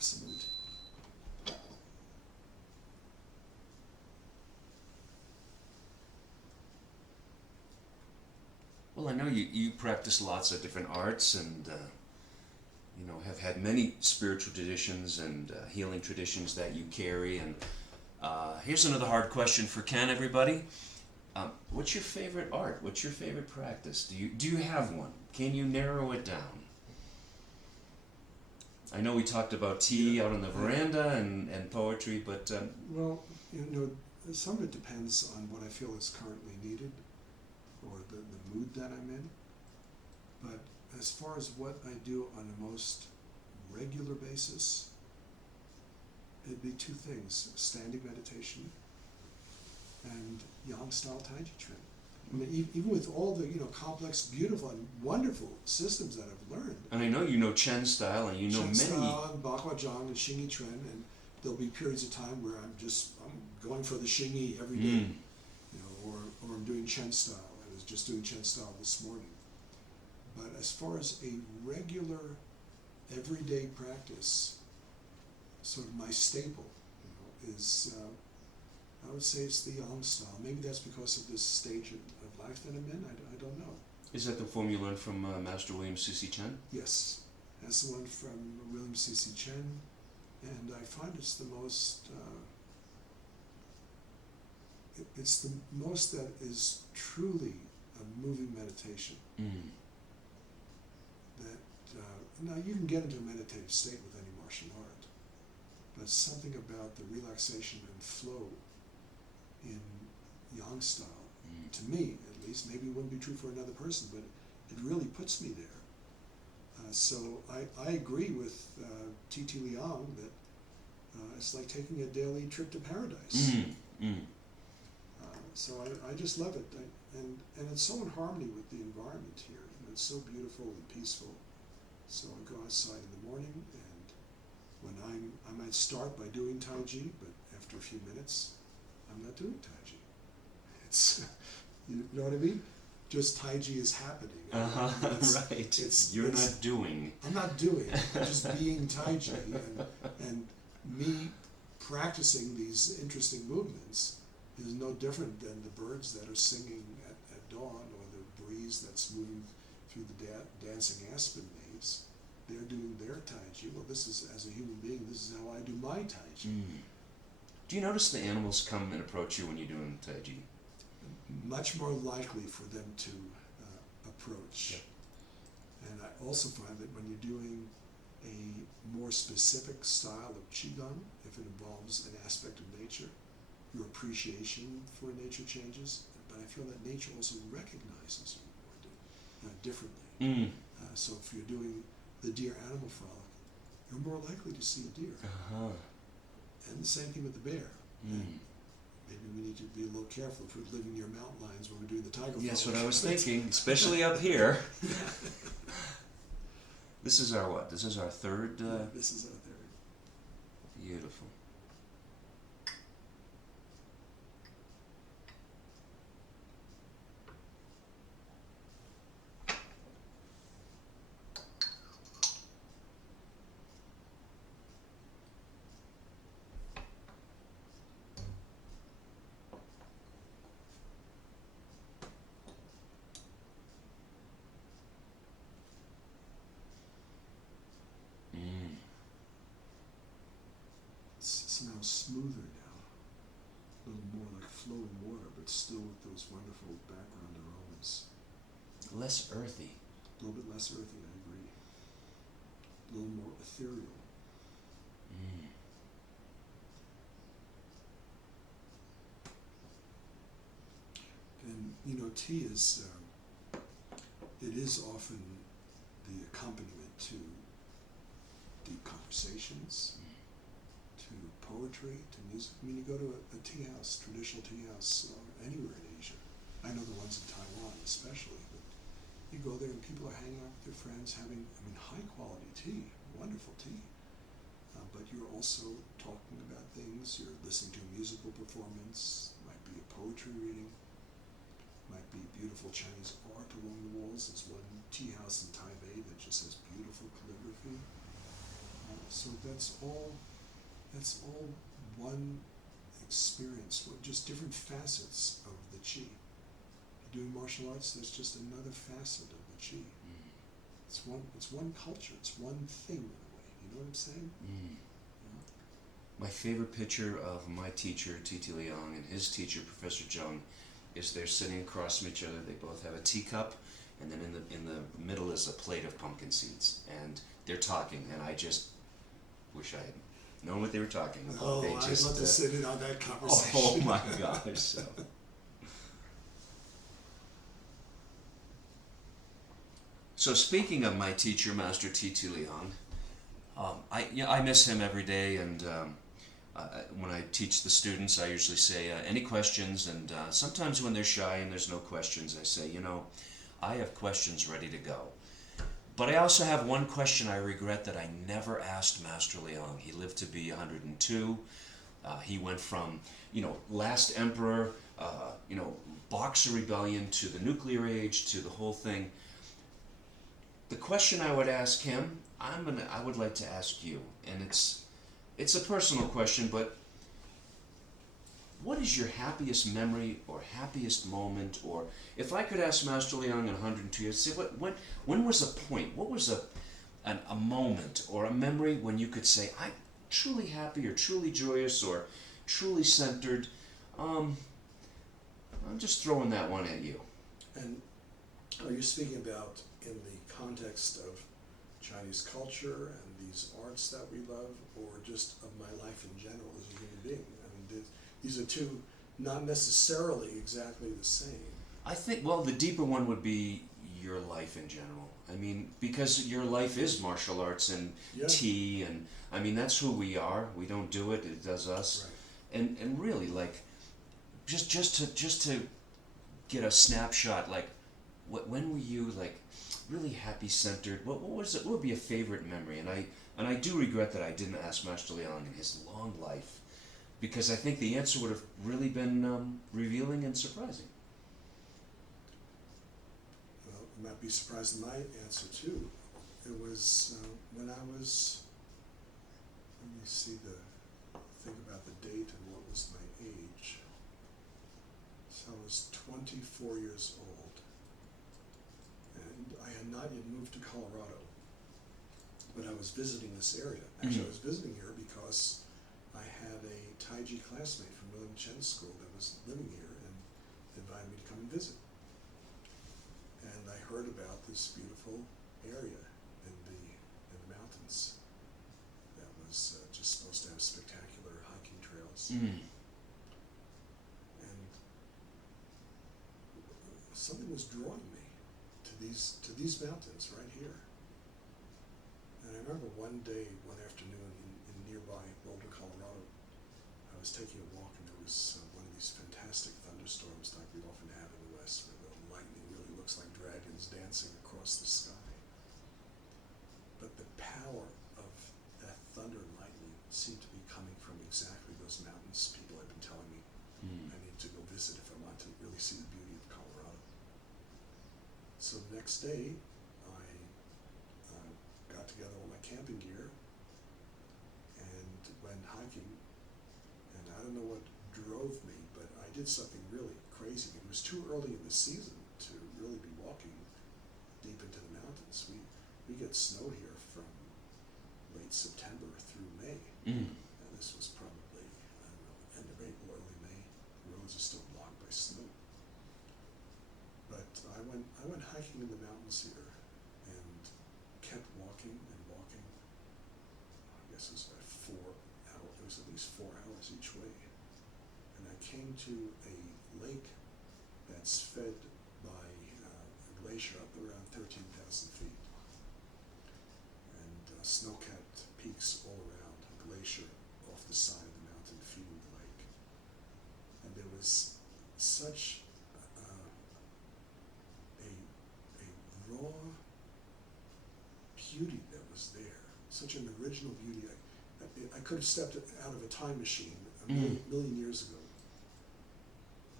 Absolutely. Well, I know you practice lots of different arts and have had many spiritual traditions and healing traditions that you carry. And here's another hard question for Ken, everybody. What's your favorite art? What's your favorite practice? Do you have one? Can you narrow it down? I know we talked about tea out on the veranda and poetry, but Well, some of it depends on what I feel is currently needed or the mood that I'm in. But as far as what I do on a most regular basis, it'd be two things: standing meditation and yang style Tai Chi training. I mean, even with all the complex, beautiful, and wonderful systems that I've learned. and I know you know Chen style, and you know Chen many. style and Bakwa Zhang and Xingyi Tren, and there'll be periods of time where I'm going for the Xingyi every day, or I'm doing Chen style. I was just doing Chen style this morning. But as far as a regular, everyday practice, sort of my staple, is I would say it's the yang style. Maybe that's because of this stage of life that I'm in. I don't know. Is that the form you learned from Master William C.C. Chen? Yes, that's the one from William C.C. Chen, and I find it's the most. It's the most that is truly a moving meditation. Mm. That now you can get into a meditative state with any martial art, but something about the relaxation and flow in yang style, to me at least, maybe it wouldn't be true for another person, but it really puts me there. So I agree with T.T. Liang that it's like taking a daily trip to paradise. So I just love it, and it's so in harmony with the environment here. It's so beautiful and peaceful. So I go outside in the morning, and when I might start by doing Tai Chi, but after a few minutes, I'm not doing Tai Chi. It's, you know what I mean? Just Tai Chi is happening. Right. You're not doing. I'm not doing. I'm just being Tai Chi, and me practicing these interesting movements is no different than the birds that are singing at dawn, or the breeze that's moving through the dancing aspen leaves. They're doing their Tai Chi. Well, this is, as a human being, this is how I do my Tai Chi. Do you notice the animals come and approach you when you're doing Tai Chi? Much more likely for them to approach. Yep. And I also find that when you're doing a more specific style of Qigong, if it involves an aspect of nature, your appreciation for nature changes, but I feel that nature also recognizes you more differently. So if you're doing the deer animal frolic, you're more likely to see a deer. And the same thing with the bear. Maybe we need to be a little careful if we're living near mountain lions when we're doing the tiger frolic. Yes, what I was thinking, especially up here. This is our what? This is our third? This is our third. Beautiful. Somehow smoother now, a little more like flowing water, but still with those wonderful background aromas. Less earthy. A little bit less earthy, I agree. A little more ethereal. And tea is, it is often the accompaniment to deep conversations, to poetry, to music. I mean, you go to a tea house, traditional tea house, anywhere in Asia. I know the ones in Taiwan especially, but you go there and people are hanging out with their friends, having, high quality tea, wonderful tea. But you're also talking about things, you're listening to a musical performance, might be a poetry reading, might be beautiful Chinese art along the walls. There's one tea house in Taipei that just has beautiful calligraphy. So that's all one experience, just different facets of the chi. Doing martial arts, there's just another facet of the chi. It's one culture, it's one thing in a way. You know what I'm saying? My favorite picture of my teacher, Titi Liang, and his teacher, Professor Jung, is they're sitting across from each other. They both have a teacup, and then in the middle is a plate of pumpkin seeds, and they're talking. And I just wish I had known what they were talking about. Oh, I'd love to sit in on that conversation. Oh my gosh! So speaking of my teacher, Master Titi Liang, I miss him every day, and when I teach the students, I usually say, any questions? And sometimes when they're shy and there's no questions, I say, I have questions ready to go. But I also have one question I regret that I never asked Master Liang. He lived to be 102. He went from, last emperor, Boxer Rebellion to the nuclear age to the whole thing. The question I would ask him, I would like to ask you, and it's a personal question, but what is your happiest memory or happiest moment? Or if I could ask Master Liang in 102 years, say, when was a point? What was a moment or a memory when you could say, I'm truly happy or truly joyous or truly centered? I'm just throwing that one at you. And are you speaking about in the context of Chinese culture and these arts that we love, or just of my life in general as a human being? I mean, these are two not necessarily exactly the same. I think, well, the deeper one would be your life in general. I mean, because your life is martial arts and tea, and I mean, that's who we are. We don't do it, it does us. Right. And really, like, just to get a snapshot, like, when were you, like, really happy centered? What was it? What would be a favorite memory? And I do regret that I didn't ask Master Liang in his long life, because I think the answer would have really been revealing and surprising. Well, you might be surprised in my answer too. It was when I was, let me think about the date and what was my age. So I was 24 years old. And I had not yet moved to Colorado, but I was visiting this area. Actually, I was visiting here because I had a Taiji classmate from William Chen's school that was living here and invited me to come and visit. And I heard about this beautiful area in the mountains that was just supposed to have spectacular hiking trails. And something was drawing me to these mountains right here. And I remember one day, one afternoon in nearby Boulder, Colorado, I was taking a walk and there was one of these fantastic thunderstorms like we often have in the West, where the lightning really looks like dragons dancing across the sky. But the power of that thunder and lightning seemed to be coming from exactly those mountains. People had been telling me I need to go visit if I want to really see the beauty of Colorado. So the next day, I got together all my camping gear and went hiking. And I don't know what drove me, but I did something really crazy. It was too early in the season to really be walking deep into the mountains. We get snow here from late September through May. And this was probably, I don't know, end of April, early May. The roads are still blocked by snow. But I went hiking in the mountains here and kept walking and walking. I guess it was about 4 hours. It was at least 4 hours each way. And I came to a lake that's fed by a glacier up around 13,000 feet. And snow-capped peaks all around, a glacier off the side of the mountain feeding the lake. And there was such a raw beauty that was there, such an original beauty. I could have stepped out of a time machine a million years ago.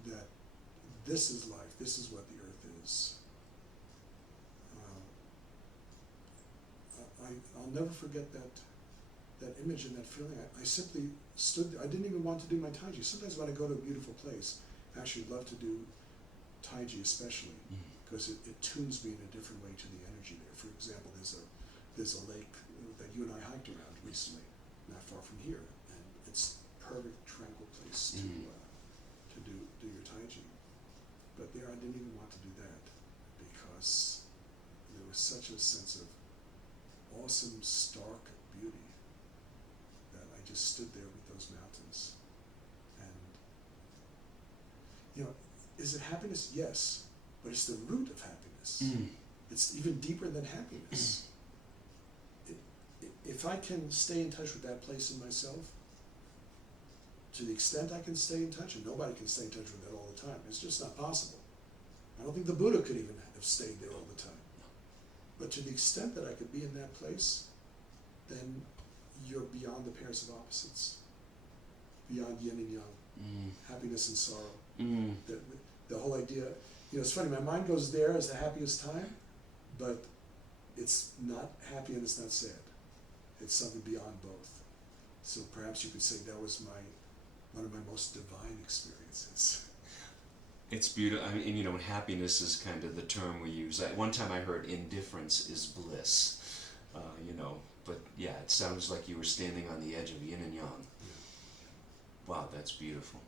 That this is life, this is what the earth is. I'll never forget that that image and that feeling, I simply stood there. I didn't even want to do my Taiji. Sometimes when I go to a beautiful place, I actually love to do Taiji especially, because it tunes me in a different way to the energy there. For example, there's a lake that you and I hiked around recently, not far from here, and it's a perfect, tranquil place to do your Taiji. But there I didn't even want to do that, because there was such a sense of awesome, stark beauty that I just stood there with those mountains. And, you know, is it happiness? Yes, but it's the root of happiness. It's even deeper than happiness. If I can stay in touch with that place in myself, to the extent I can stay in touch, and nobody can stay in touch with that all the time, it's just not possible. I don't think the Buddha could even have stayed there all the time. But to the extent that I could be in that place, then you're beyond the pairs of opposites, beyond yin and yang, happiness and sorrow. The whole idea, you know, it's funny, my mind goes there as the happiest time, but it's not happy and it's not sad. It's something beyond both. So perhaps you could say that was one of my most divine experiences. It's beautiful. I mean, and, you know, happiness is kind of the term we use. One time I heard indifference is bliss, you know, but yeah, it sounds like you were standing on the edge of yin and yang. Wow, that's beautiful.